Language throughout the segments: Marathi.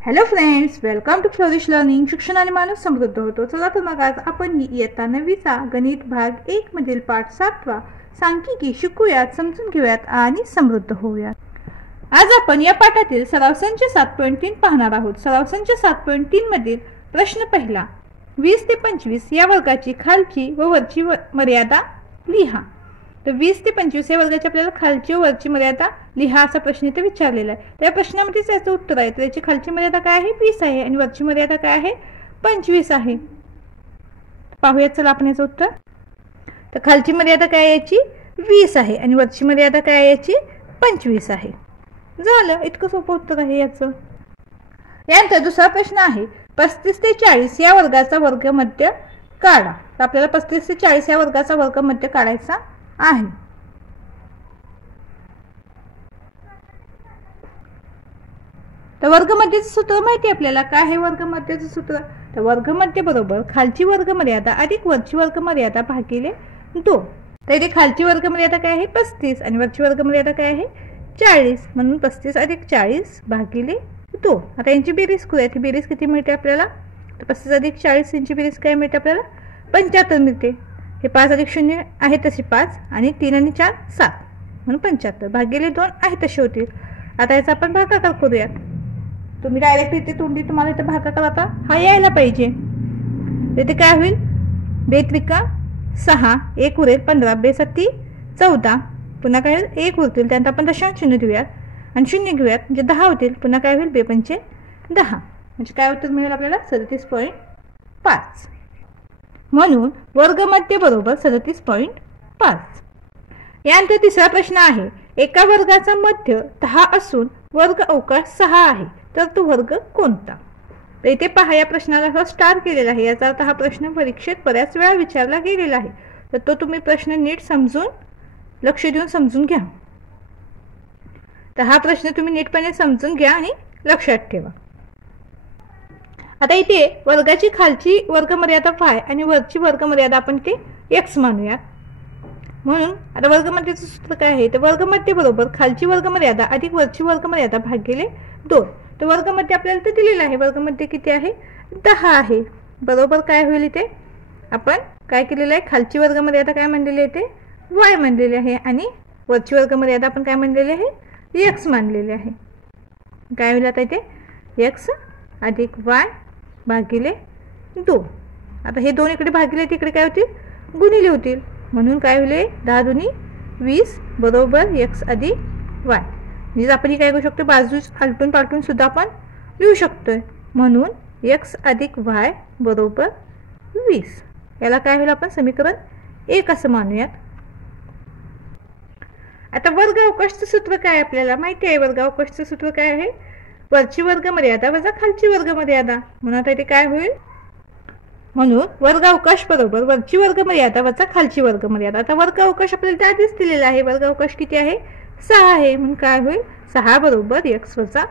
Hello friends, welcome to Flourish Learning. शिक्षण आणि माणूस समृद्ध होतो. चला तर मग आज आपण इयत्ता 9वीचा गणित भाग 1 मधील पाठ 7वा सांख्यिकी शिकूयात, समजून घेऊयात आणि समृद्ध होऊयात. आज आपण या पाठातील सराव संच 7.3 पाहणार आहोत. सराव संच 7.3 मधील प्रश्न पहिला, 20 ते 25 या वर्गाची खालची व वरची मर्यादा लिहा. तर 20 ते 25 या वर्गाची आपल्याला खालची व वरची मर्यादा लिहा असा प्रश्न इथे विचारलेला आहे. त्या प्रश्नामध्ये याचं उत्तर आहे. तर याची खालची मर्यादा काय आहे? 20 आहे आणि वरची मर्यादा काय आहे? 25 आहे. पाहूयात चला आपण याचं उत्तर. तर खालची मर्यादा काय आहे याची? 20 आहे आणि वरची मर्यादा काय आहे याची? 25 आहे. झालं, इतकं सोपं उत्तर आहे याचं. यानंतर दुसरा प्रश्न आहे, 35 ते 40 या वर्गाचा वर्गमध्य काढा. तर आपल्याला 35 ते 40 या वर्गाचा वर्गमध्य काढायचा आहे. तर वर्गमध्याचं सूत्र माहिती आहे आपल्याला. काय आहे वर्गमध्याचं सूत्र? तर वर्गमध्य बरोबर खालची वर्गमर्यादा अधिक वरची वर्गमर्यादा भागिले 2. तर इथे खालची वर्गमर्यादा काय आहे? 35 आणि वरची वर्गमर्यादा काय आहे? 40. म्हणून 35 अधिक 40 भागिले 2. आता यांची बेरीज करूया. ती बेरीज किती मिळते आपल्याला? तर 35 अधिक 40 यांची बेरीज काय मिळते आपल्याला? 75 मिळते. हे 5 अधिक 0 आहे तसे 5 आणि 3 आणि 4 7 म्हणून 75 भागिले 2 आहे तसे होतील. आता याचा आपण भागाकार करूयात. तुम्ही डायरेक्ट इथे तोंडी तुम्हाला इथे भागाकार आता हा यायला पाहिजे. इथे काय होईल? 2 त्रिका 6, 1 उरेल 15, 2 7 14, पुन्हा काय होईल? 1 उरतील. त्यानंतर आपण दशांश चिन्ह देऊयात आणि 0 घेऊयात म्हणजे 10 होतील. पुन्हा काय होईल? 2 पंचे 10 म्हणजे काय उत्तर मिळेल आपल्याला? 37.5. म्हणून वर्गमध्य बरोबर 37.5. यानंतर तिसरा प्रश्न आहे, एका वर्गाचा मध्य 10 असून वर्ग अवकाश 6 आहे, तर तो वर्ग कोणता? तर इथे पहा, या प्रश्नाला हा स्टार केलेला आहे. याचा अर्थ हा प्रश्न परीक्षेत बऱ्याच वेळा विचारला गेलेला आहे. तर तो तुम्ही प्रश्न नीट समजून लक्ष देऊन समजून घ्या. तर हा प्रश्न तुम्ही नीटपणे समजून घ्या आणि लक्षात ठेवा. आता इथे वर्गाची खालची वर्गमर्यादा y आणि वरची वर्गमर्यादा आपण ते x मानूयात. म्हणून आता वर्गमध्याचं सूत्र काय आहे? तर वर्गमध्य बरोबर खालची वर्गमर्यादा अधिक वरची वर्गमर्यादा भागिले 2. तर वर्गमध्य आपल्याला ते दिलेलं आहे. वर्गमध्य किती आहे? 10 आहे. बरोबर काय होईल? इथे आपण काय केलेलं आहे? खालची वर्गमर्यादा काय मानलेली आहे? ते y मानलेली आहे आणि वरची वर्गमर्यादा आपण काय मानलेली आहे? x मानलेली आहे. काय होईल आता इथे? x अधिक y भागिले 2. आता हे 2 इकडे भागिले तिकडे काय होतील? गुणिले होतील. म्हणून काय होईल? 10 दुनी 20 बरोबर x अधिक y. म्हणजे आपण काय करू शकतो? बाजूस आलटून पालटून सुद्धा आपण लिहू शकतोय. म्हणून x अधिक y बरोबर 20. याला काय होईल? आपण समीकरण 1 असं मानूयात. आता वर्ग अवकाशचं सूत्र काय आपल्याला माहिती आहे? वर्ग अवकाशचं सूत्र काय आहे? वरची वर्गमर्यादा वजा खालची वर्गमर्यादा. म्हणून आता इथे काय होईल? म्हणून वर्ग अवकाश बरोबर वरची वर्गमर्यादा वजा खालची वर्गमर्यादा. आता वर्ग अवकाश आपल्याला आधीच दिलेला आहे. वर्ग अवकाश किती आहे? 6 आहे. म्हणून काय होईल? 6 बरोबर x वजा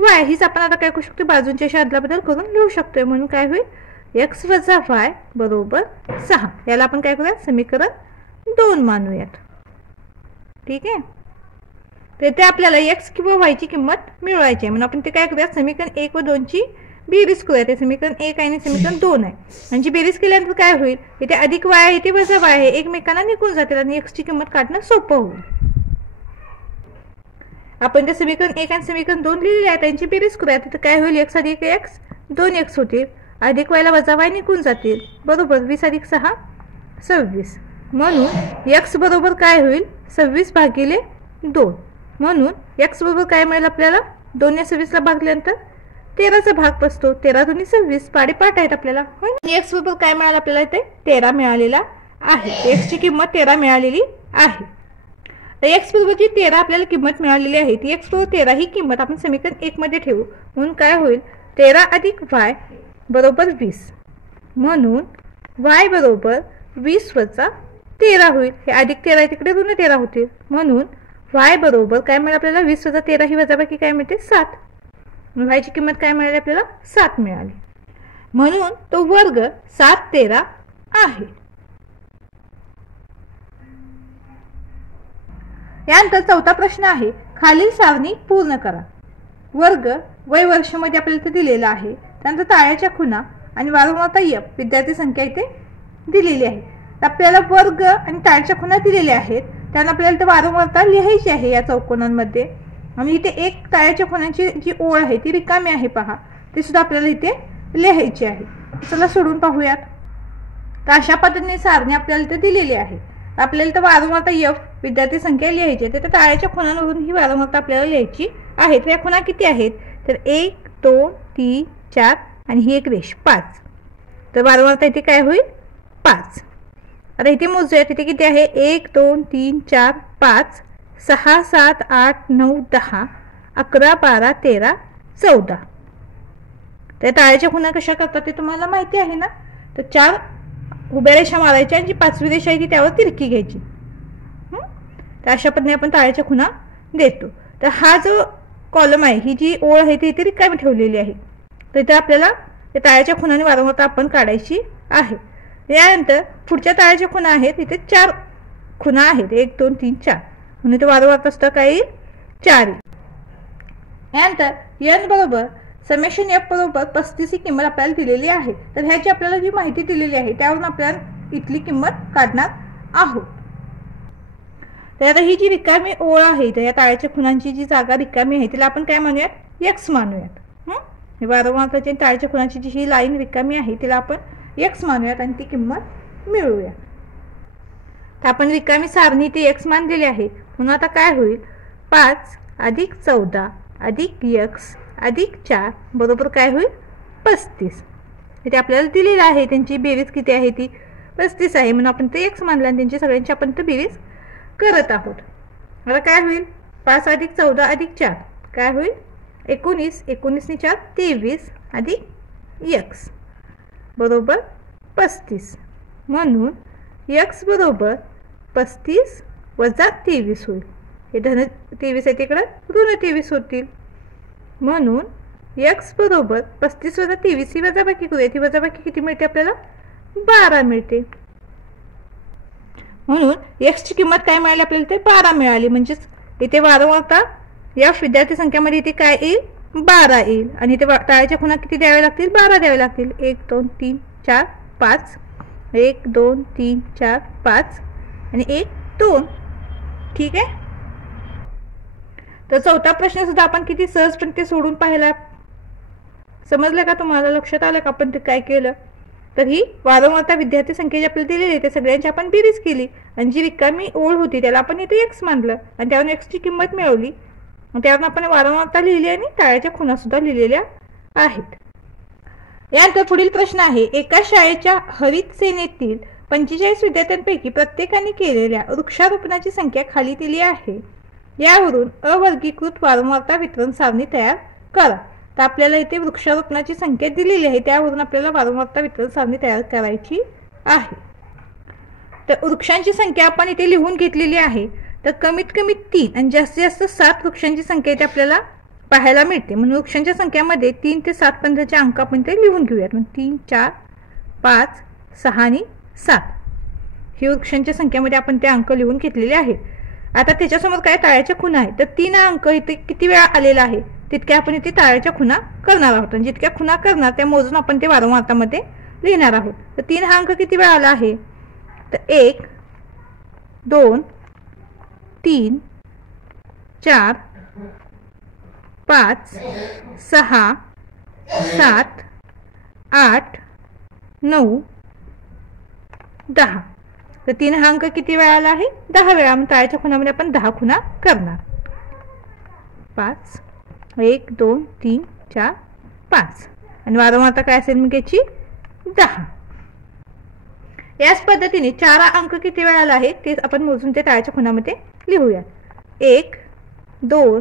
y. हीच आपण आता काय करू शकतो? बाजूंच्या अशा अदलाबदल करून लिहू शकतोय. म्हणून काय होईल? x वजा y बरोबर 6. याला आपण काय करूया? समीकरण 2 मानूयात. ठीक आहे. तर ते आपल्याला x किंवा y ची किंमत मिळवायची आहे. म्हणून आपण ते काय करूया? समीकरण 1 व 2 ची बेरीज करूया. ते समीकरण 1 आहे आणि समीकरण 2 आहे. यांची बेरीज केल्यानंतर काय होईल? इथे अधिक y आहे, इथे वजा y आहे. एकमेकांना निघून जातील आणि x ची किंमत काढणं सोपं होईल. आपण ते समीकरण 1 आणि समीकरण 2 लिहिलेले आहे. त्यांची बेरीज करूया. तिथे काय होईल? x अधिक x 2x होतील. अधिक y ला वजा y निघून जातील. बरोबर 20 अधिक 6 26. म्हणून x बरोबर काय होईल? 26 भागिले 2. म्हणून x बरोबर काय मिळेल आपल्याला? 2 ने 26 ला भागल्यानंतर 13चा भाग बसतो. 13 दुनी 26 पाठ आहेत आपल्याला. x बरोबर काय मिळालं आपल्याला? इथे 13 मिळालेला आहे. x ची किंमत 13 मिळालेली आहे. तर x बरोबरची 13 आपल्याला किंमत मिळालेली आहे. ती x बरोबर 13 ही किंमत आपण समीकरण 1 मध्ये ठेवू. म्हणून काय होईल? 13 अधिक y बरोबर 20. म्हणून y बरोबर 20 वजा 13 होईल. हे अधिक 13 तिकडे ऋण 13 होतील. म्हणून y बरोबर काय मिळेल आपल्याला? 20 वजा 13 ही वजाबाकी काय मिळते? 7. y ची किंमत काय मिळाली आपल्याला? 7 मिळाली. म्हणून तो वर्ग 7 13 आहे. यानंतर चौथा प्रश्न आहे, खालील सारणी पूर्ण करा. वर्ग वय वर्षामध्ये आपल्याला इथे दिलेलं आहे. त्यानंतर टाळ्याच्या खुणा आणि वारंवारता F, विद्यार्थी संख्या इथे दिलेली आहे. आपल्याला वर्ग आणि टाळ्याच्या खुणा दिलेल्या आहेत. त्यानंतर आपल्याला इथे वारंवारता लिहायची आहे या चौकोनांमध्ये. आणि इथे एक टाळ्याच्या खुणाची जी ओळ आहे ती रिकामी आहे पहा, ती सुद्धा आपल्याला इथे लिहायची आहे. चला सोडून पाहूयात. तर अशा पद्धतीने सारणी आपल्याला इथे दिलेली आहे. आपल्याला इथे वारंवारता F, विद्यार्थी संख्या लिहायची आहे. तर टाळ्याच्या खुणांवरून ही वारंवारता आपल्याला लिहायची आहे. तर या खुणा किती आहेत, तर 1 2 3 4 आणि ही एक रेष 5. तर वारंवारता इथे काय होईल, 5. आता इथे मोजूया, तिथे किती आहे, 1 2 3 4 5 6 7 8 9 10 11 12 13 14. तर टाळ्याच्या खुणा कशा करतात ते तुम्हाला माहिती आहे ना. तर 4 उभ्या रेषा मारायच्या आणि जी 5वी रेषा आहे ती त्यावर तिरकी घ्यायची. तर अशा पद्धतीने आपण टाळ्याच्या खुणा देतो. तर हा जो कॉलम आहे, ही जी ओळ आहे ती इथे रिकामी ठेवलेली आहे. तर इथे आपल्याला टाळ्याच्या खुणाने वारंवारता आपण काढायची आहे. यानंतर पुढच्या टाळ्याच्या खुणा आहेत, इथे 4 खुणा आहेत, 1 2 3 4, म्हणून इथे वारंवारता असतं काय येईल, 4 येईल. यानंतर n बरोबर समेशन F बरोबर 35 ही किंमत आपल्याला दिलेली आहे. तर ह्याची आपल्याला जी माहिती दिलेली आहे त्यावरून आपल्याला इथली किंमत काढणार आहोत. तर आता ही जी रिकामी ओळ आहे, तर या टाळ्याच्या खुणांची जी जागा रिकामी आहे तिला आपण काय म्हणूयात, x मानूयात. हे वारंवारताची टाळ्याच्या खुणांची जी ही लाईन रिकामी आहे तिला आपण x मानूयात आणि ती किंमत मिळवूया. तर आपण रिकामी सारणी ती x मानलेली आहे. म्हणून आता काय होईल, 5 अधिक 14 अधिक x अधिक 4 बरोबर काय होईल, 35. इथे आपल्याला दिलेलं आहे त्यांची बेरीज किती आहे, ती 35 आहे. म्हणून आपण ते x मानलं आणि त्यांची सगळ्यांची आपण ते बेरीज करत आहोत. आता काय होईल, 5 अधिक 14 अधिक 4 काय होईल, 19. 19 ने 4 23 अधिक x बरोबर 35. म्हणून x बरोबर 35 वजा 23 होईल. हे धन 23 आहे तिकडं ऋण 23 होतील. म्हणून x बरोबर 35 वजा 23 ही वजाबाकी करूया. ती वजाबाकी किती मिळते आपल्याला, 12 मिळते. म्हणून x ची किंमत काय मिळाली आपल्याला, ते 12 मिळाली. म्हणजेच इथे वारंवारता या विद्यार्थी संख्यामध्ये इथे काय येईल, 12 येईल. आणि इथे टाळ्याच्या खुणा किती द्यावे लागतील, 12 द्यावे लागतील. 1 2 3 4 5 1 2 3 4 5 आणि 1 2. ठीक आहे. तर चौथा प्रश्न सुद्धा आपण किती सहजपणे ते सोडून पाहिला. समजलं का तुम्हाला, लक्षात आलं का आपण ते काय केलं. तर ही वारंवारता विद्यार्थी संख्या जी आपल्याला दिलेली आहे सगळ्यांची आपण बेरीज केली आणि जी रिकामी ओळ होती त्याला आपण इथे x मानलं आणि त्यावरून x ची किंमत मिळवली. त्यावरून आपण वारंवारता लिहिली आणि टाळ्याच्या खुणा सुद्धा लिहिलेल्या आहेत. यानंतर पुढील प्रश्न आहे, एका शाळेच्या हरित सेनेतील 45 विद्यार्थ्यांपैकी प्रत्येकाने केलेल्या वृक्षारोपणाची संख्या खाली दिली आहे. यावरून अवर्गीकृत वारंवारता वितरण सारणी तयार करा. तर आपल्याला इथे वृक्षारोपणाची संख्या दिलेली आहे, त्यावरून आपल्याला वारंवारता वितरण सारणी तयार करायची आहे. तर वृक्षांची संख्या आपण इथे लिहून घेतलेली आहे. तर कमीत कमी 3 आणि जास्तीत जास्त 7 वृक्षांची संख्या इथे आपल्याला पाहायला मिळते. म्हणून वृक्षांच्या संख्यामध्ये 3 ते 7 पर्यंतचे अंक आपण ते लिहून घेऊयात. म्हणजे 3 4 5 6 आणि 7 ही वृक्षांच्या संख्यामध्ये आपण ते अंक लिहून घेतलेले आहेत. आता त्याच्यासमोर काय, टाळ्याच्या खुणा आहे. तर 3 अंक इथे किती वेळा आलेला आहे तितक्या आपण इथे टाळ्याच्या खुणा करणार आहोत. आणि जितक्या खुणा करणार त्या मोजून आपण ते वारंवारतामध्ये लिहिणार आहोत. तर 3 हा अंक किती वेळा आला आहे, तर 1 2 3 4 5 6 7 8 9 10. तर 3 हा अंक किती वेळा आला आहे, 10 वेळा. मग टाळ्याच्या खुणामध्ये आपण 10 खुणा करणार. 5 1 2 3 4 5 आणि वारंवारता काय असेल मग याची, 10. याच पद्धतीने 4 अंक किती वेळा आला आहे ते आपण मोजून ते टाळ्याच्या खुणामध्ये लिहूया. 1 2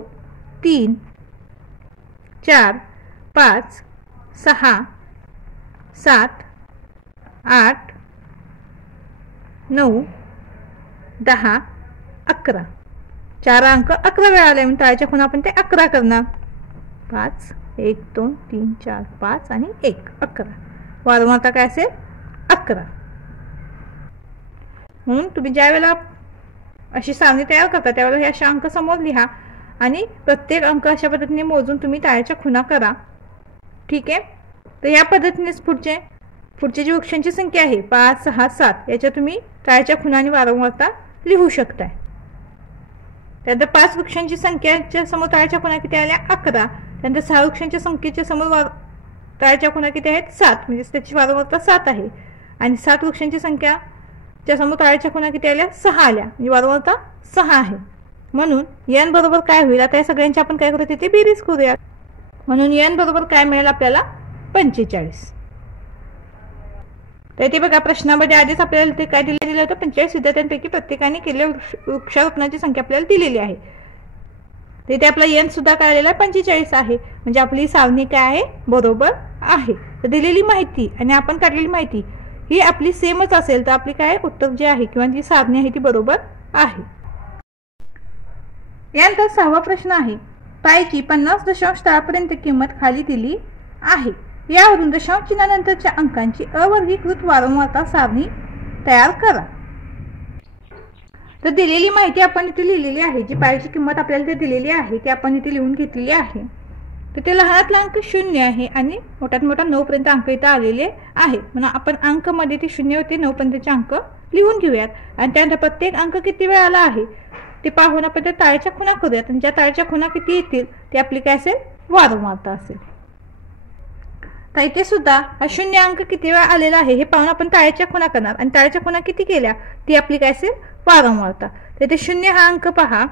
3 4 5 6 7 8 9 10 11. 4 अंक 11 वेळा आले म्हणून टाळ्याच्या खुणा आपण ते 11 करणार. 5 1 2 3 4 5 आणि 1 11. वारंवारता काय असेल, 11. म्हणून तुम्ही ज्या वेळेला अशी सारणी तयार करता त्यावेळेला हे असे अंक समोर लिहा आणि प्रत्येक अंक अशा पद्धतीने मोजून तुम्ही तळाच्या खुणा करा. ठीक आहे. तर या पद्धतीनेच पुढचे जी वृक्षांची संख्या आहे 5, 6, 7 याच्या तुम्ही तळाच्या खुणा आणि वारंवारता लिहू शकताय. त्यानंतर 5 वृक्षांची संख्याच्या समोर तळाच्या खुणा किती आल्या 11. त्यानंतर 6 वृक्षांच्या संख्येच्या समोर तळाच्या खुणा किती आहेत 7, म्हणजे त्याची वारंवारता 7 आहे. आणि 7 वृक्षांची संख्याच्या समोर तळाच्या खुणा किती आल्या 6 आल्या, म्हणजे वारंवारता 6 आहे. म्हणून n बरोबर काय होईल, आता या सगळ्यांची आपण काय करूया तिथे बेरीज करूया. म्हणून n बरोबर काय मिळेल आपल्याला 45. तर इथे बघा प्रश्नामध्ये आधीच आपल्याला ते काय दिलेलं होतं 45 विद्यार्थ्यांपैकी प्रत्येकाने केलेल्या वृक्षारोपणाची संख्या आपल्याला दिलेली आहे. तिथे आपला n सुद्धा काय आलेला 45 आहे, म्हणजे आपली सारणी काय आहे बरोबर आहे. तर दिलेली माहिती आणि आपण काढलेली माहिती ही आपली सेमच असेल तर आपली काय उत्तर जे आहे किंवा जी सारणी आहे ती बरोबर आहे. यानंतर 6वा प्रश्न आहे, पायची 50 दशांश तळापर्यंत किंमत खाली दिली आहे. यावरून दशांश चिन्हानंतरच्या अंकांची अवर्गीकृत वारंवारता सारणी तयार करा. तर दिलेली माहिती आपण इथे लिहिलेली आहे, जी पायची किंमत आपल्याला इथे दिलेली आहे ती आपण इथे लिहून घेतलेली आहे. तर ते लहानातला अंक 0 आहे आणि मोठ्यात मोठा 9 पर्यंत अंक इथे आलेले आहे. म्हणून आपण अंक मध्ये ते 0 ते 9 पर्यंतचे अंक लिहून घेऊयात. आणि त्यानंतर प्रत्येक अंक किती वेळ आला आहे ते पाहून आपण त्या तळाच्या खुणा करूयात. आणि ज्या तळाच्या खुणा किती येतील ते आपली काय असेल वारंवारता असेल. तर इथे सुद्धा हा 0 अंक किती वेळा आलेला आहे हे पाहून आपण तळाच्या खुणा करणार. आणि तळाच्या खुणा किती केल्या ती आपली काय असेल वारंवारता. तर इथे 0 हा अंक पहा,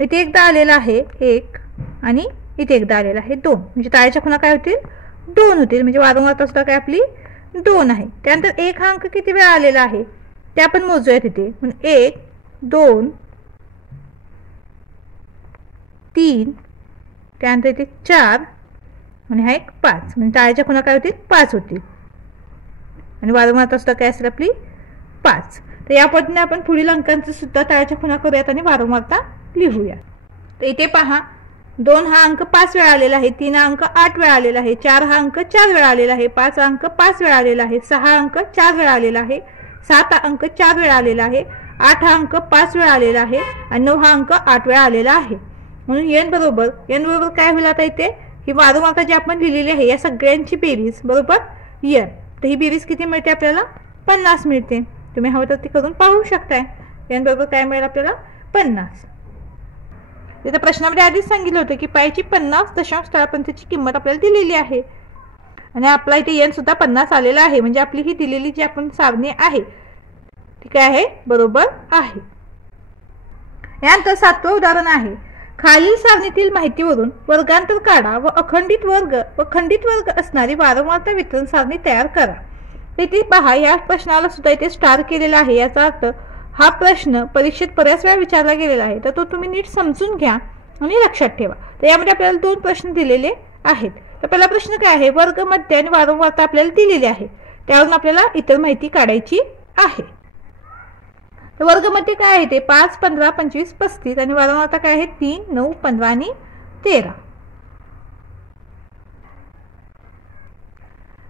इथे एकदा आलेला आहे 1 आणि इथे एकदा आलेला आहे 2, म्हणजे तळाच्या खुणा काय होतील 2 होतील, म्हणजे वारंवारता सुद्धा काय आपली 2 आहे. त्यानंतर 1 हा अंक किती वेळा आलेला आहे ते आपण मोजूया तिथे. म्हणून 1, 2, 3, त्यानंतर इथे 4 आणि हा एक 5, म्हणजे तळाच्या खुणा काय होतील 5 होतील आणि वारंवारता सुद्धा काय असेल आपली 5. तर या पद्धतीने आपण पुढील अंकांचं सुद्धा तळाच्या खुणा करूयात आणि वारंवारता लिहूया. तर इथे पहा 2 हा अंक 5 वेळा आलेला आहे, 3 हा अंक 8 वेळा आलेला आहे, 4 हा अंक 4 वेळा आलेला आहे, 5 हा अंक 5 वेळा आलेला आहे, 6 हा अंक 4 वेळा आलेला आहे, 7 हा अंक 4 वेळा आलेला आहे, 8 हा अंक 5 वेळा आलेला आहे आणि 9 हा अंक 8 वेळा आलेला आहे. म्हणून n बरोबर काय होईल आता इथे ही वारंवारता जी आपण लिहिलेली आहे या सगळ्यांची बेरीज बरोबर n. तर ही बेरीज किती मिळते आपल्याला 50 मिळते. तुम्ही हवं तर ती करून पाहू शकताय. n बरोबर काय मिळेल आपल्याला 50. इथे प्रश्नामध्ये आधीच सांगितलं होतं की पायची 50 दशांश तळापर्यंतची किंमत आपल्याला दिलेली आहे आणि आपला इथे n सुद्धा 50 आलेला आहे, म्हणजे आपली ही दिलेली जी आपण सारणी आहे ती काय आहे बरोबर आहे. यानंतर 7वं उदाहरण आहे, खालील सारणीतील माहितीवरून वर्गांतर काढा व अखंडित वर्ग व खंडित वर्ग असणारी वारंवारता वितरण सारणी तयार करा. इथे पहा या प्रश्नाला सुद्धा इथे स्टार केलेला आहे. याचा अर्थ हा प्रश्न परीक्षेत बऱ्याच वेळा विचारला गेलेला आहे, तर तो तुम्ही नीट समजून घ्या आणि लक्षात ठेवा. तर यामध्ये आपल्याला 2 प्रश्न दिलेले आहेत. तर पहिला प्रश्न काय आहे, वर्ग मध्य आणि वारंवारता आपल्याला दिलेली आहे, त्यावरून आपल्याला इतर माहिती काढायची आहे. तर वर्गमध्ये काय आहे ते 5, 15, 25, 35 आणि वारंवारता काय आहे 3, 9, 15 आणि 13.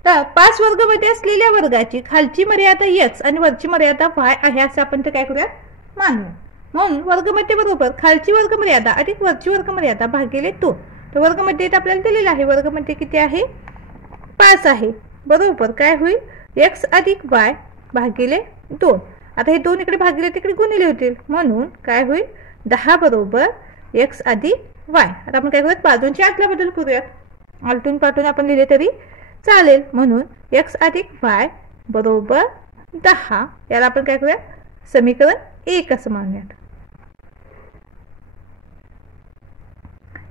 तर 5 वर्गमध्ये असलेल्या वर्गाची खालची मर्यादा x आणि वरची मर्यादा y आहे असं आपण ते काय करूया मानूया. म्हणून वर्गमध्ये बरोबर खालची वर्गमर्यादा अधिक वरची वर्गमर्यादा भागिले 2. तर वर्गमध्ये आपल्याला दिलेला आहे वर्गमध्ये किती आहे 5 आहे, बरोबर काय होईल x अधिक y भागिले 2. आता हे 2 इकडे भागिले तिकडे गुणिले होतील, म्हणून काय होईल 10 बरोबर x अधिक y. आता आपण काय करूयात बाजूंची आतला बदल करूयात, आलटून पालटून आपण लिहिले तरी चालेल. म्हणून x अधिक y बरोबर 10. याला आपण काय करूया समीकरण 1 असं मानूयात.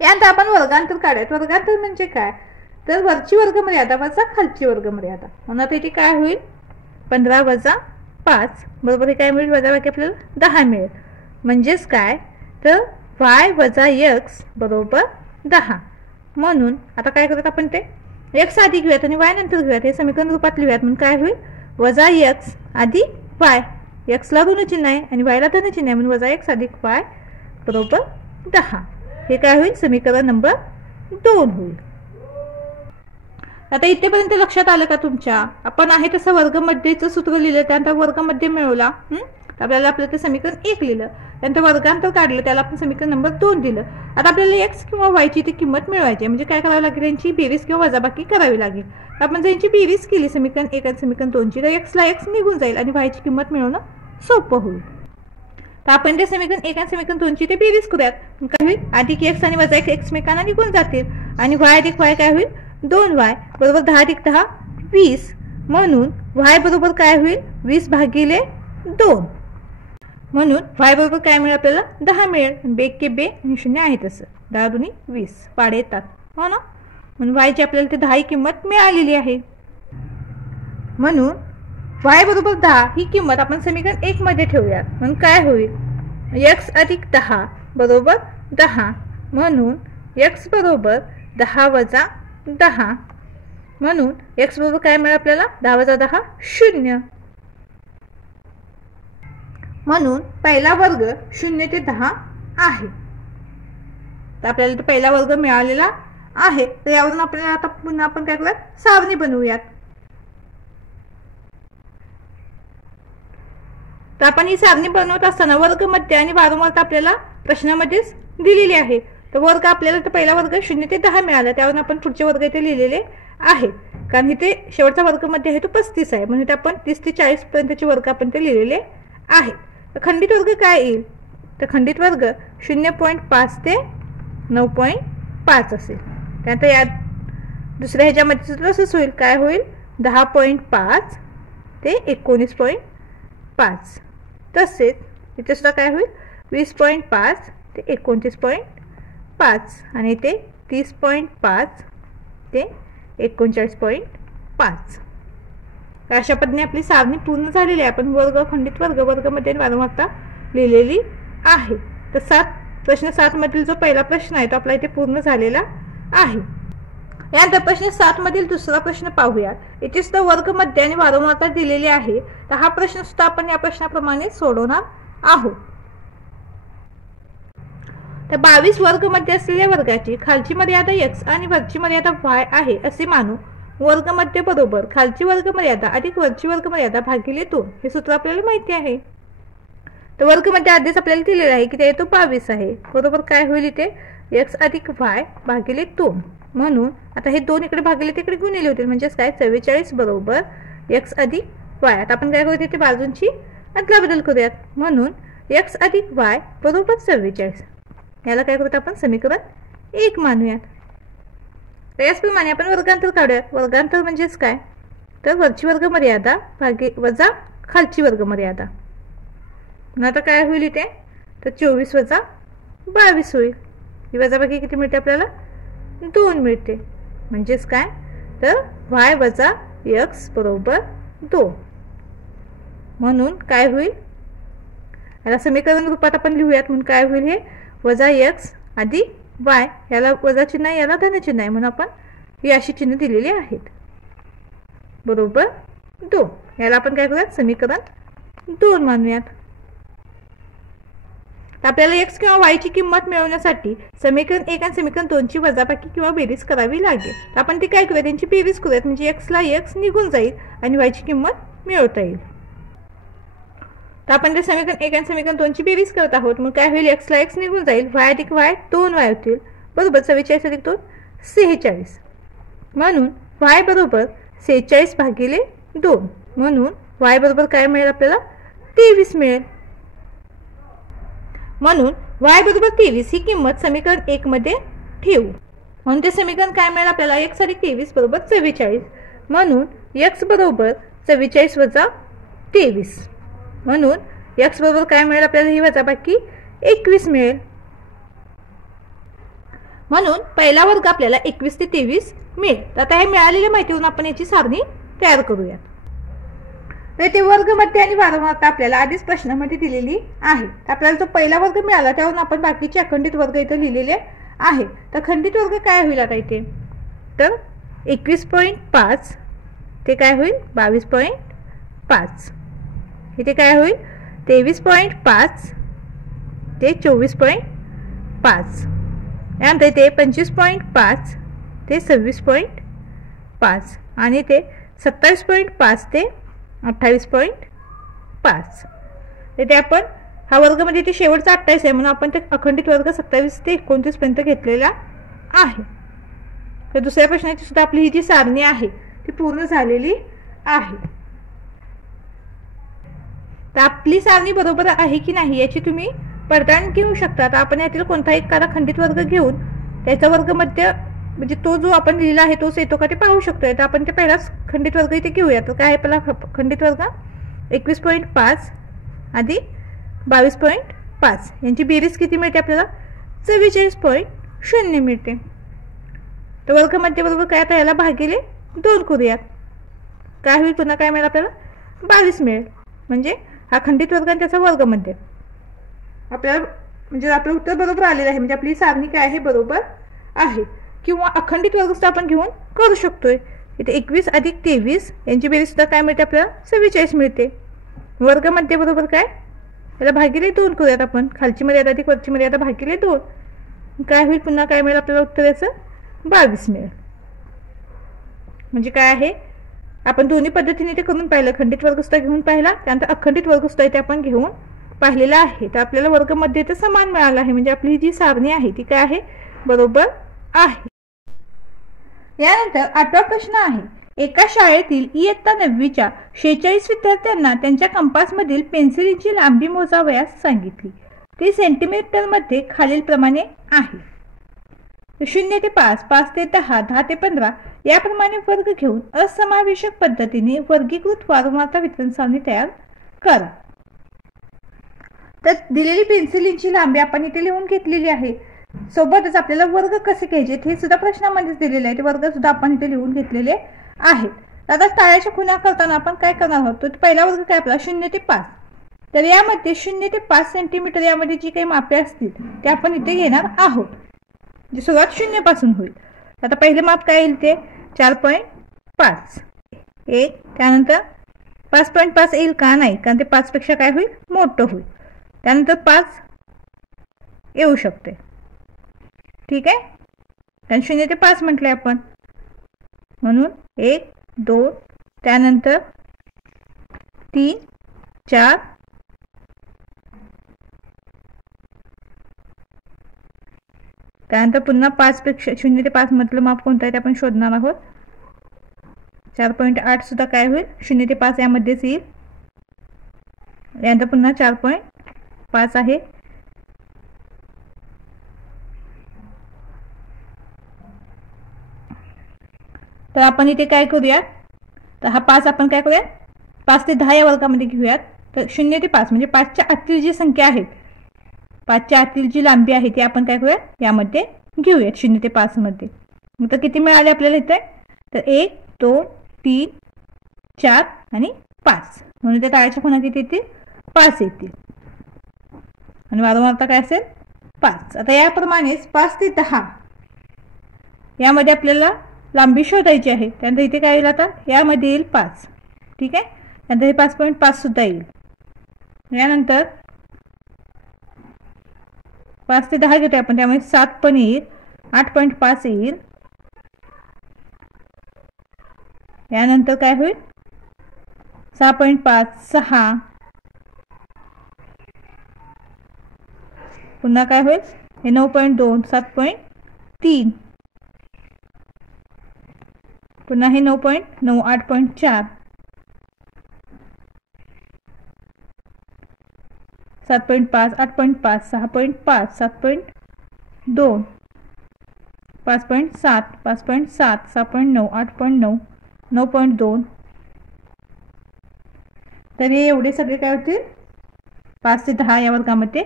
यानंतर आपण वर्गांतर काढूयात. वर्गांतर म्हणजे काय तर वरची वर्गमर्यादा वजा खालची वर्गमर्यादा. म्हणून आता इथे काय होईल 15 वजा 5 बरोबर हे काय मिळेल वजाबाकी आपल्याला 10 मिळेल. म्हणजेच काय तर y वजा x बरोबर 10. म्हणून आता काय करत आपण ते x आधी घेऊयात आणि y नंतर घेऊयात, हे समीकरण रूपात लिहूयात. म्हणून काय होईल वजा x अधिक y, x ला ऋण चिन्ह आहे आणि y ला धन चिन्ह आहे, म्हणून वजा x अधिक y बरोबर 10. हे काय होईल समीकरण नंबर 2 होईल. आता इथेपर्यंत लक्षात आलं का तुमच्या? आपण आहे तसं वर्गमध्येचं सूत्र लिहिलं, त्यानंतर वर्गमध्ये मिळवला. तर आपल्याला आपलं ते समीकरण 1 लिहिलं. त्यानंतर वर्गांतर काढलं, त्याला आपण समीकरण नंबर 2 दिलं. आता आपल्याला एक्स किंवा वायची ती किंमत मिळवायची आहे, म्हणजे काय करावं लागेल, यांची बेरीज किंवा वजाबाकी करावी लागेल. आपण जर यांची बेरीज केली समीकरण 1 आणि समीकरण 2ची, तर एक्सला एक्स निघून जाईल आणि वायची किंमत मिळवणं सोपं होईल. तर आपण ते समीकरण 1 आणि समीकरण 2ची ते बेरीज करूयात. काय होईल, अधिक एक्स आणि वजा एक्स एकमेकांना निघून जातील आणि वाय अधिक वाय काय होईल, 2y बरोबर 10 अधिक 10 20. म्हणून y बरोबर काय होईल, 20/2. म्हणून y बरोबर काय मिळेल, आपल्याला 10 मिळेल. बेक के बे आणि 0 आहे तसं 10 दुनी 20 पाडे येतात, हो ना. म्हणून y ची आपल्याला ते 10 ही किंमत मिळालेली आहे. म्हणून y बरोबर 10 ही किंमत आपण समीकरण 1 मध्ये ठेवूयात. म्हणून काय होईल, x अधिक 10 बरोबर 10. म्हणून x बरोबर 10 वजा 10. म्हणून x बरोबर काय मिळेल आपल्याला, 10 वजा 10 0. म्हणून पहिला वर्ग 0 ते 10 आहे. तर आपल्याला तो पहिला वर्ग मिळालेला आहे. तर यावरून आपल्याला आता पुन्हा आपण काय करूयात, सारणी बनवूयात. तर आपण ही सारणी बनवत असताना वर्ग मध्य आणि वारंवारता आपल्याला प्रश्नामध्येच दिलेली आहे. तर वर्ग आपल्याला तर पहिला वर्ग 0 ते 10 मिळाला, त्यावरून आपण पुढचे वर्ग इथे लिहिलेले आहेत. कारण इथे शेवटचा वर्ग मध्ये आहे तो 35 आहे, म्हणून आपण 30 ते 40 पर्यंतचे वर्ग आपण ते लिहिलेले आहेत. तर खंडित वर्ग काय येईल, तर खंडित वर्ग 0.5 ते 9.5 असेल. त्यानंतर या दुसऱ्या ह्याच्यामध्ये तसंच होईल, काय होईल, 10.5 ते 19.5. तसेच इथे सुद्धा काय होईल, 20.5 ते 29.5 आणि ते 30.5 ते 39.5. अशा पद्धतीने आपली सारणी पूर्ण झालेली आहे. आपण वर्ग, खंडित वर्ग, वर्गमध्ये वारंवारता लिहिलेली आहे. तर प्रश्न 7 मधील जो पहिला प्रश्न आहे तो आपला इथे पूर्ण झालेला आहे. यानंतर प्रश्न 7 मधील दुसरा प्रश्न पाहूया. इथे सुद्धा वर्ग, मध्य आणि वारंवारता दिलेली आहे. तर हा प्रश्न सुद्धा आपण या प्रश्नाप्रमाणे सोडवणार आहोत. तर 22 वर्ग मध्ये असलेल्या वर्गाची खालची मर्यादा x आणि वरची मर्यादा y आहे असे मानू. वर्ग मध्य बरोबर खालची वर्ग मर्यादा अधिक वरची वर्ग मर्यादा भागिले 2 हे सूत्र आपल्याला माहिती आहे. तर वर्ग मध्ये आधीच आपल्याला दिलेला आहे की ते तो 22 आहे. बरोबर काय होईल, इथे x अधिक y भागिले 2. म्हणून आता हे 2 इकडे भागिले तिकडे गुणिले होतील, म्हणजेच काय 44 बरोबर x अधिक y. आता आपण काय करूया, तिथे बाजूंची अदलाबदल करूयात. म्हणून x अधिक y बरोबर 44. याला काय करूयात, आपण समीकरण 1 मानूयात. याचप्रमाणे आपण वर्गांतर काढूयात. वर्गांतर म्हणजेच काय, तर वरची वर्ग मर्यादा वजा खालची वर्ग मर्यादा. आता काय होईल इथे, तर 24 वजा 22 होईल. ही वजाबाकी किती मिळते आपल्याला, 2 मिळते. म्हणजेच काय, तर y वजा x बरोबर 2. म्हणून काय होईल, याला समीकरण रूपात आपण लिहूयात. म्हणून काय होईल, हे वजा x अधिक y, याला वजा चिन्ह आहे, याला धन चिन्ह आहे, म्हणून आपण ही अशी चिन्ह दिलेली आहेत. बरोबर 2. याला आपण काय करूयात, समीकरण 2 मानूयात. आपल्याला x किंवा y ची किंमत मिळवण्यासाठी समीकरण 1 आणि समीकरण 2 ची वजाबाकी किंवा बेरीज करावी लागेल. तर आपण ती काय करूयात, त्यांची बेरीज करूयात, म्हणजे x ला x निघून जाईल आणि y ची किंमत मिळवता येईल. तर आपण ते समीकरण 1 आणि समीकरण 2 ची बेरीज करत आहोत. मग काय होईल, x ला x निघून जाईल, y अधिक y 2y होतील. बरोबर 44 अधिक 2 46. म्हणून y बरोबर 46 भागिले 2. म्हणून y बरोबर काय मिळेल, आपल्याला 23 मिळेल. म्हणून y बरोबर 23 ही किंमत समीकरण 1 मध्ये ठेवू. म्हणून ते समीकरण काय मिळेल आपल्याला, x अधिक 23 बरोबर 44. म्हणून x बरोबर 44 वजा 23. म्हणून x बरोबर काय मिळेल आपल्याला, ही वजाबाकी 21 मिळेल. म्हणून पहिला वर्ग आपल्याला 21 ते 23 मिळेल. तर आता हे मिळालेल्या माहितीवरून आपण याची सारणी तयार करूयात. तर ते वर्ग, मध्य आणि वारंवारता आपल्याला आधीच प्रश्नामध्ये दिलेली आहे. आपल्याला जो पहिला वर्ग मिळाला त्यावरून आपण बाकीचे अखंडित वर्ग इथे लिहिलेले आहे. तर खंडित वर्ग काय होईल आता इथे, तर 21.5 ते काय होईल 22.5. इथे काय होईल 23.5 ते 24.5. यानंतर इथे 25.5 ते 26.5 आणि ते 27.5 ते 28.5. ते आपण हा वर्ग म्हणजे ते शेवटचा 28 आहे म्हणून आपण ते अखंडित वर्ग 27 ते 29 पर्यंत घेतलेला आहे. तर दुसऱ्या प्रश्नाची सुद्धा आपली ही जी सारणी आहे ती पूर्ण झालेली आहे. तर आपली सारणी बरोबर आहे की नाही याची तुम्ही पडताळणी घेऊ शकता. तर आपण यातील कोणताही एखादा खंडित वर्ग घेऊन त्याचा वर्गमध्य म्हणजे तो जो आपण लिहिला आहे तोच येतो का ते पाहू शकतोय. तर आपण ते पहिलाच खंडित वर्ग इथे घेऊया. तर काय आहे पहिला खंडित वर्ग 21.5 अधिक 22.5 यांची बेरीज किती मिळते आपल्याला 44.0 मिळते. तर वर्गमध्य बरोबर काय आता याला भागिले 2 करूयात. काय होईल पुन्हा काय मिळेल आपल्याला 22 मिळेल. म्हणजे हा खंडित वर्ग आणि त्याचा वर्गमध्य आपल्याला म्हणजे आपलं उत्तर बरोबर आलेलं आहे. म्हणजे आपली सारणी काय आहे बरोबर आहे. किंवा अखंडित वर्ग सुद्धा आपण घेऊन करू शकतोय. इथे 21 अधिक 23 यांची बेरीज सुद्धा काय मिळते आपल्याला 44 मिळते. वर्गमध्य बरोबर काय याला भागिले 2 करूयात आपण. खालची मर्यादा अधिक वरची मर्यादा भागिले 2 काय होईल पुन्हा काय मिळेल आपल्याला उत्तर याचं 22 मिळेल. म्हणजे काय आहे आपण दोन्ही पद्धतीने ते करून पाहिलं. खंडित वर्ग सुद्धा घेऊन पाहिला त्यानंतर अखंडित वर्ग सुद्धा इथे आपण घेऊन पाहिलेला आहे. तर आपल्याला वर्गमध्ये तर समान मिळालं आहे. म्हणजे आपली जी सारणी आहे ती काय आहे बरोबर आहे. यानंतर 8वा प्रश्न आहे. एका शाळेतील इयत्ता 9वीच्या 46 विद्यार्थ्यांना त्यांच्या कंपासमधील पेन्सिलीची लांबी मोजावयास सांगितली. ती सेंटीमीटर मध्ये खालील प्रमाणे आहे. 0 ते 5, 5 ते 10, 10 ते 15 याप्रमाणे वर्ग घेऊन असमावेशक पद्धतीने वर्गीकृत वारंवारता वितरण सारणी तयार करा. तर दिलेली पेन्सिलींची लांबी आपण इथे लिहून घेतलेली आहे. सोबतच आपल्याला वर्ग कसे घ्यायचे हे सुद्धा प्रश्नामध्येच दिलेले आहे. ते वर्ग सुद्धा आपण इथे लिहून घेतलेले आहेत. आता टाळ्याच्या खुणा करताना आपण काय करणार आहोत. तर पहिला वर्ग काय आपला 0 ते 5. तर यामध्ये 0 ते 5 सेंटीमीटर यामध्ये जी काही मापे असतील ते आपण इथे घेणार आहोत. जी सुरुवात 0 पासून होईल. आता पहिले माप काय येईल ते 4.5 1. त्यानंतर 5.5 येईल का नाही कारण ते 5 पेक्षा काय होईल मोठं होईल. त्यानंतर 5 येऊ शकते. ठीक आहे कारण 0 ते 5 म्हटले आपण म्हणून 1 2 त्यानंतर 3 4 त्यानंतर पुन्हा 5 पेक्षा 0 ते 5 मधलं माप कोणतं आहे ते आपण शोधणार आहोत. 4.8 सुद्धा काय होईल 0 ते 5 यामध्येच येईल. यानंतर पुन्हा 4.5 आहे. तर आपण इथे काय करूयात तर हा 5 आपण काय करूयात 5 ते 10 या वर्गामध्ये घेऊयात. तर 0 ते 5 म्हणजे 5च्या आतील जी संख्या आहे 5च्या आतील जी लांबी आहे ती आपण काय करूयात यामध्ये घेऊयात 0 ते 5 मध्ये. मग तर किती मिळाले आपल्याला इथे तर 1 2 3 4 आणि 5 म्हणून त्या टाळ्याच्या खुणा किती येतील 5 येतील आणि वारंवारता काय असेल 5. आता याप्रमाणेच 5 ते 10 यामध्ये आपल्याला लांबी शोधायची आहे. त्यानंतर इथे काय येईल आता यामध्ये येईल 5. ठीक आहे त्यानंतर हे 5.5 सुद्धा येईल. यानंतर 5 ते 10 घेतो आपण त्यामुळे 7 पण येईल 8.5 येईल. यानंतर काय होईल 6.5 6 पुन्हा काय होईल हे 9.2 7.3 पुन्हा हे 9.9 8.4 7.5 8.5 6.5 7.2 5.7 5.7 6.9 8.9 9.2 तर हे एवढे सगळे काय होतील 5 ते 10 या वर्गामध्ये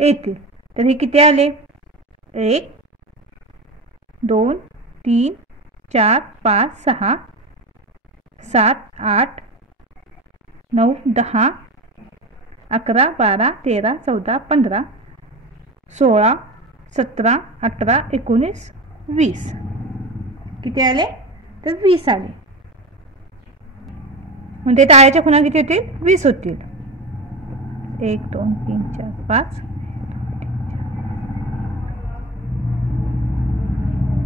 येतील. तर हे किती आले 1 2 3 4 5 6 7 8 9 10 11 12 13 14 15 16 17 18 19 20 किती आले तर 20 आले. म्हणजे टाळ्याच्या खुणा किती होतील 20 होतील. 1 2 3 4 5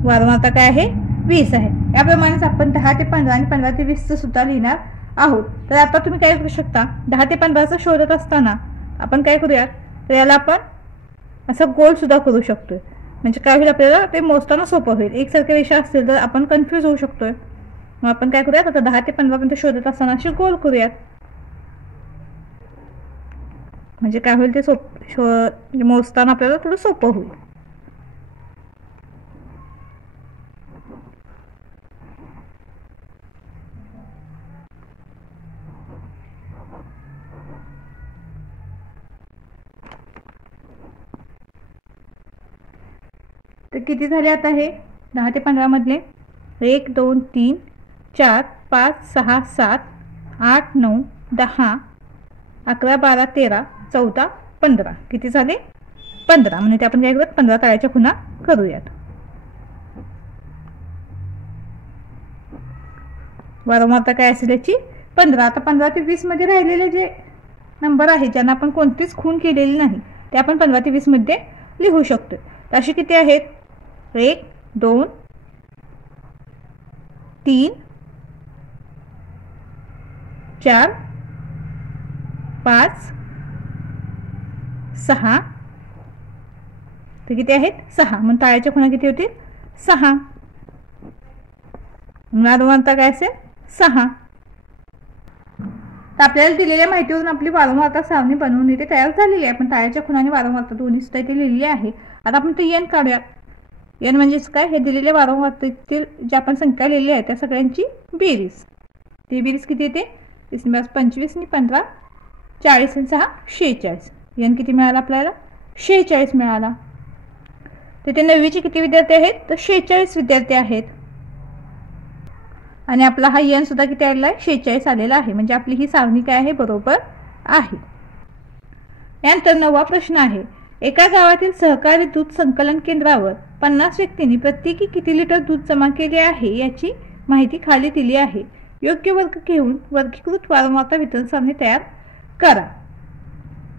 वारंवारता काय आहे 20 आहे. याप्रमाणेच आपण 10 ते 15 आणि 15 ते 20 सुद्धा लिहिणार आहोत. तर आता तुम्ही काय करू शकता 10 ते 15 शोधत असताना आपण काय करूयात, तर याला आपण असं गोल सुद्धा करू शकतोय. म्हणजे काय होईल, आपल्याला ते मोजताना सोपं होईल. एकसारख्या रेषा असतील तर आपण कन्फ्यूज होऊ शकतोय. मग आपण काय करूयात, आता 10 ते 15 पर्यंत शोधत असताना अशी गोल करूयात. म्हणजे काय होईल, ते मोजताना आपल्याला थोडं सोपं होईल. तर किती झाले आता हे 10 ते 15 मधले? 1 2 3 4 5 6 7 8 9 10 11 12 13 14 15. किती झाले? 15. म्हणजे आपण काय करूयात, 15 तळ्याच्या खुणा करूयात. वारंवारता काय असेल याची? 15. आता 15 ते 20 मध्ये राहिलेले जे नंबर आहे ज्यांना आपण कोणतीच खूण केलेली नाही ते आपण 15 ते 20 मध्ये लिहू शकतो. तर अशी किती आहेत? 1 2 3 4 5 6. तर किती आहेत? 6. मग तळ्याच्या खुणा किती होतील? 6. वारंवारता काय असेल? 6. तर आपल्याला दिलेल्या माहितीवरून आपली वारंवारता सारणी बनवून इथे तयार झालेली आहे. आपण तळ्याच्या खुणाने वारंवारता दोन्ही सुद्धा इथे लिहिली आहे. आता आपण ते एन काढूया. एन म्हणजेच काय, हे दिलेल्या वारंवारतेतील ज्या आपण संख्या लिहिली आहे त्या सगळ्यांची बेरीज. ती बेरीज किती येते? 25 आणि 15 40 आणि 6 46. एन किती मिळाला आपल्याला? 46 मिळाला. तिथे 9वीचे किती विद्यार्थी आहेत? तर 46 विद्यार्थी आहेत. आणि आपला हा एन सुद्धा किती आलेला आहे? 46 आलेला आहे. म्हणजे आपली ही सारणी काय आहे? बरोबर आहे. यानंतर 9वा प्रश्न आहे. एका गावातील सहकारी दूध संकलन केंद्रावर 50 व्यक्तींनी प्रत्येकी किती लिटर दूध जमा केले आहे याची माहिती खाली दिली आहे. योग्य वर्ग घेऊन वर्गीकृत वारंवारता वितरण सारणी तयार करा.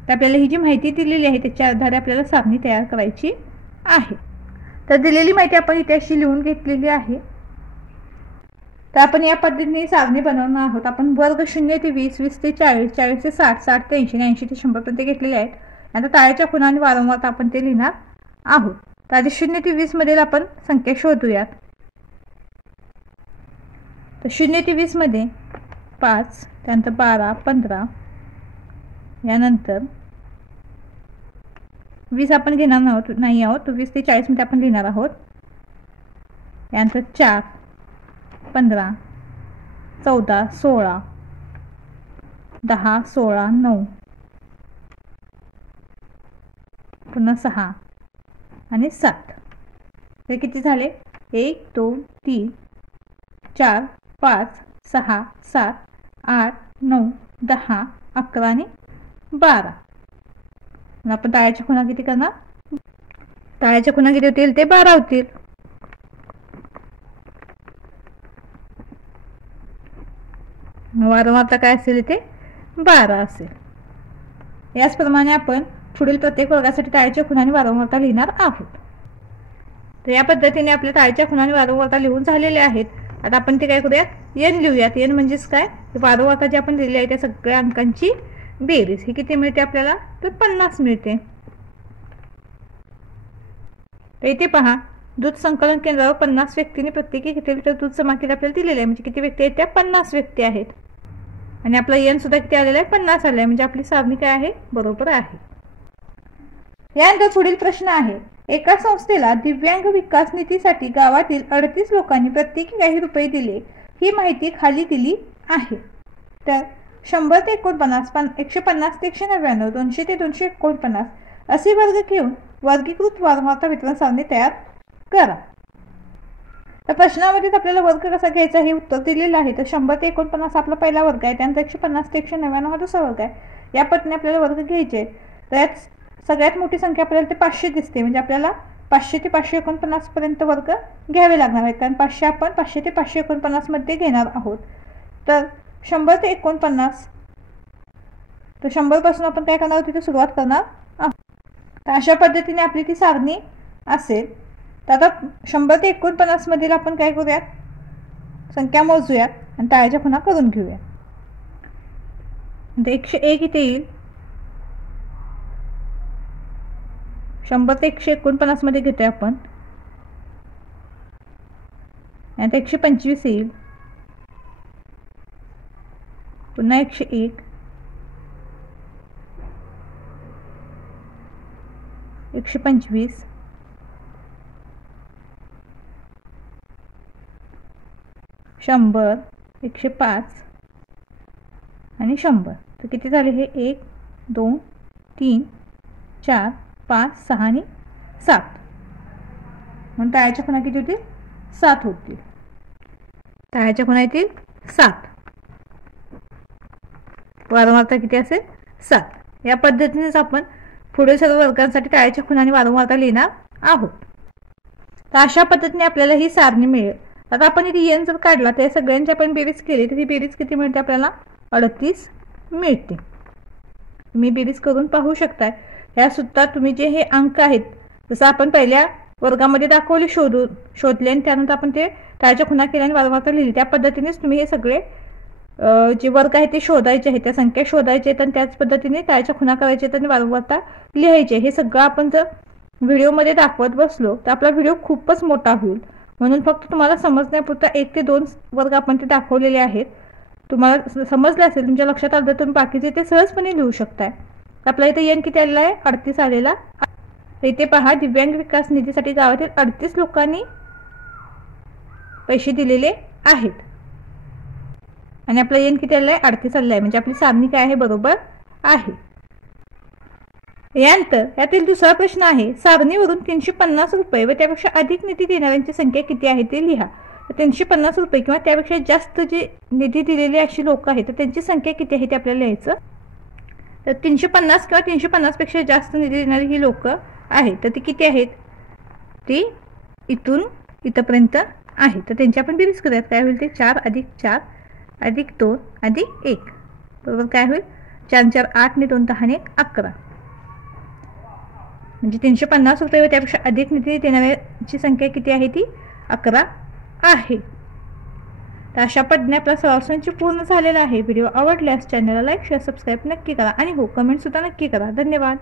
तर आपल्याला ही जी माहिती दिलेली आहे त्याच्या आधारे आपल्याला सारणी तयार करायची आहे. तर दिलेली माहिती आपण इथे अशी लिहून घेतलेली आहे. तर आपण या पद्धतीने सारणी बनवणार आहोत. आपण वर्ग 0 ते 20 20 ते 40 40 ते 60 60 ते 80 80 ते 100 पर्यंत घेतलेले आहेत. आता तळ्याच्या खुणा आणि वारंवारता आपण ते लिहिणार आहोत. तर आधी 0 ते 20 मध्ये आपण संख्या शोधूयात. तर 0 ते 20 मध्ये 5, त्यानंतर 12 15, यानंतर 20 आपण घेणार नाही आहोत. तर 20 ते 40 मध्ये आपण लिहिणार आहोत. यानंतर 4 15 14 16 10 16 9 पुन्हा 6 आणि 7. तर किती झाले? 1 2 3 4 5 6 7 8 9 10 11 आणि 12. आपण तळ्याच्या खुणा किती करणार? तळ्याच्या खुणा किती होतील? ते 12 होतील. वारंवारता काय असेल? इथे 12 असेल. याचप्रमाणे आपण पुढील प्रत्येक वर्गासाठी तळ्याच्या खुणाने वारंवारता लिहिणार आहोत. तर या पद्धतीने आपल्या तळ्याच्या खुणाने वारंवारता लिहून झालेल्या आहेत. आता आपण ते काय करूयात? एन लिहूयात. एन म्हणजेच काय? वारंवारता जी आपण लिहिली आहे त्या सगळ्या अंकांची बेरीज. ही किती मिळते आपल्याला? तर 50 मिळते. तर इथे पहा, दूध संकलन केंद्रावर 50 व्यक्तींनी प्रत्येकी किती लिटर दूध जमा केले आपल्याला दिलेले आहे. म्हणजे किती व्यक्ती आहेत? त्या 50 व्यक्ती आहेत. आणि आपला एन सुद्धा किती आलेला आहे? 50 आलेला आहे. म्हणजे आपली सारणी काय आहे? बरोबर आहे. यानंतर पुढील प्रश्न आहे. एका संस्थेला दिव्यांग विकास निधीसाठी गावातील 38 लोकांनी प्रत्येकी काही रुपये दिले. ही माहिती खाली दिली आहे. तर 100 ते 49 150 ते 199 200 ते 249 असे वर्ग घेऊन वर्गीकृत वारंवारता वितरण सारणी तयार करा. तर प्रश्नामध्ये आपल्याला वर्ग कसा घ्यायचा हे उत्तर दिलेलं आहे. तर 100 ते 49 आपला पहिला वर्ग आहे. त्यानंतर 150 ते 199 हा दुसरा वर्ग आहे. या पद्धतीने आपल्याला वर्ग घ्यायचे. तर यात सगळ्यात मोठी संख्या आपल्याला ते 500 दिसते. म्हणजे आपल्याला 500 ते 549 पर्यंत वर्ग घ्यावे लागणार आहेत. कारण 500 आपण 500 ते 549 मध्ये घेणार आहोत. तर 100 ते 49, तर 100 पासून आपण काय करणार आहोत? तिथे सुरुवात करणार आहोत. तर अशा पद्धतीने आपली ती सारणी असेल. तर आता 100 ते 49 मधील आपण काय करूयात? संख्या मोजूयात आणि तळ्याच्या खुणा करून घेऊया. 101 इथे येईल, 100 ते 149 मध्ये घेतोय आपण. आता 125 येईल, पुन्हा 101, 125, 100, 105 आणि 100. तर किती झाले हे? 1 2 3 4 5 6 आणि 7. म्हणून टाळ्याच्या खुणा किती होतील? 7 होतील. टाळ्याच्या खुणा येतील 7. वारंवारता किती असेल? 7. या पद्धतीनेच आपण पुढे सर्व वर्गांसाठी टाळ्याच्या खुणा आणि वारंवारता लिहिणार आहोत. तर अशा पद्धतीने आपल्याला ही सारणी मिळेल. आता आपण इथे n जर काढला तर सगळ्यांची आपण बेरीज केली तर ही बेरीज किती मिळते आपल्याला? 38 मिळते. तुम्ही बेरीज करून पाहू शकता. ह्या सूत्रात तुम्ही जे हे अंक आहेत, जसं आपण पहिल्या वर्गामध्ये दाखवले शोधले आणि त्यानंतर आपण ते टाळ्याच्या खुणा केल्या आणि वारंवारता लिहिली, त्या पद्धतीनेच तुम्ही हे सगळे जे वर्ग आहेत ते शोधायचे आहेत, त्या संख्या शोधायच्या आहेत आणि त्याच पद्धतीने टाळ्याच्या खुणा करायच्या आहेत आणि वारंवारता लिहायचे. हे सगळं आपण जर व्हिडिओमध्ये दाखवत बसलो तर आपला व्हिडिओ खूपच मोठा होईल. म्हणून फक्त तुम्हाला समजण्यापुरता 1 ते 2 वर्ग आपण ते दाखवलेले आहेत. तुम्हाला समजलं असेल, तुमच्या लक्षात आलं तर तुम्ही बाकीचे ते सहजपणे लिहू शकताय. आपल्या इथे n किती आलेला आहे? 38 आलेला. इथे पहा, दिव्यांग विकास निधीसाठी गावातील 38 लोकांनी पैसे दिलेले आहेत आणि आपला n किती आलेला आहे? 38 आलेला आहे. म्हणजे आपली सारणी काय आहे? बरोबर आहे. यानंतर यातील दुसरा प्रश्न आहे, सारणीवरून 350 रुपये व त्यापेक्षा अधिक निधी देणाऱ्यांची संख्या किती आहे ते लिहा. 350 रुपये किंवा त्यापेक्षा जास्त जे निधी दिलेले अशी लोक आहेत तर त्यांची संख्या किती आहे ते आपल्याला लिहायचं. तर 350 किंवा 350 पेक्षा जास्त निधी देणारी ही लोक आहेत तर ती किती आहेत? ती इथून इथपर्यंत आहे. तर त्यांची आपण बेरीज करूयात. काय होईल ते? 4 अधिक 4 अधिक 2 अधिक 1 बरोबर काय होईल? 4 4 8 आणि 2 10 आणि 1 11. म्हणजे 350 रुपये व त्यापेक्षा अधिक निधी देणाऱ्यांची संख्या किती आहे? ती 11 आहे. तर अशा पद्धतीने आपला सराव संच पूर्ण झालेला आहे. व्हिडिओ आवडल्यास चॅनलला लाईक शेअर सबस्क्राईब नक्की करा आणि हो कमेंट सुद्धा नक्की करा. धन्यवाद.